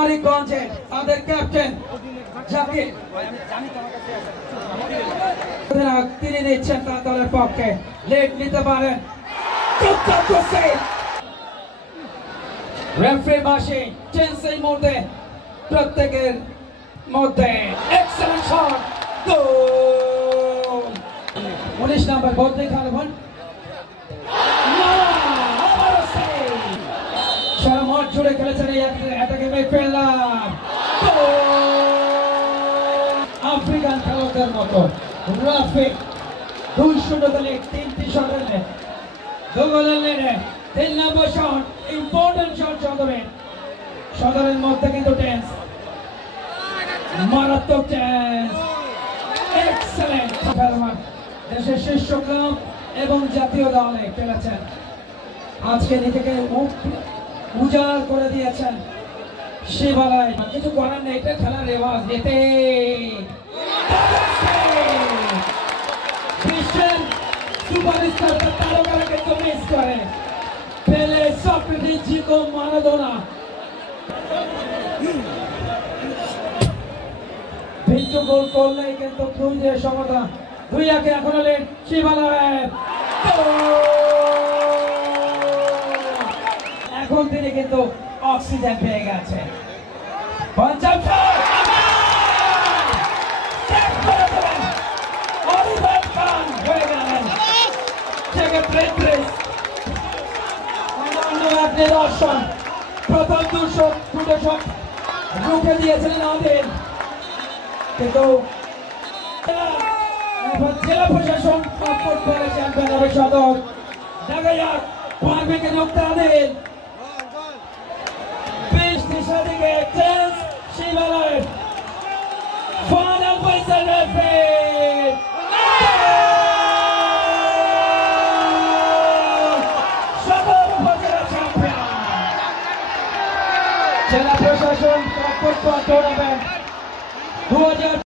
মানিকগঞ্জে তাদের ক্যাপ্টেন জাকির তিনি নিচ্ছেন তার দলের পক্ষে লিড নিতে পারেন। রেফারি বাসি চেঞ্জ এই মুহূর্তে প্রত্যেকের মধ্যে এক্সেলেন্ট শট গোল 19 নম্বর বদলে খালবন সারা মাঠ জুড়ে খেলেছেন এই অ্যাটাকে মিডফিল্ডার আফ্রিকান খেলোয়াড়দের মতো রাফিক 2-0 দলে 3টি শটের গোলের লিডে 3 নম্বর শট ইম্পর্টেন্ট শট সদরের মধ্যে কিন্তু টেন্স মারাত্মক টেন্স এক্সেলেন্ট খেলোয়াড় দেশের শীর্ষ ক্লাব এবং জাতীয় দলে খেলেছেন আজকে নিজেকে উজাড় করে দিয়েছেন শিবালয় কিছু করার নেই এটা খেলার রেওয়াজ দিতে বিশ্বের সুপারস্টার তারকারা কিন্তু মিস করে পেলে সক্রেটিস জিগো মারাদোনা ভিক্টর গোল করলে কিন্তু 2-2 সমতা 2-1 এখন হলেন শিবালয় এখন তিনি কিন্তু অক্সিজেন পেয়ে গেছে পঞ্চম প্রথম দুটো শট রুখে দিয়েছিলেন আমাদের কিন্তু জেলা প্রশাসন সদর দেখা যাক পারবে রুখতে আমাদের দিকে শিবালয় ফাইনাল পয়সা জেলা প্রশাসন টুর্নামেন্ট 2000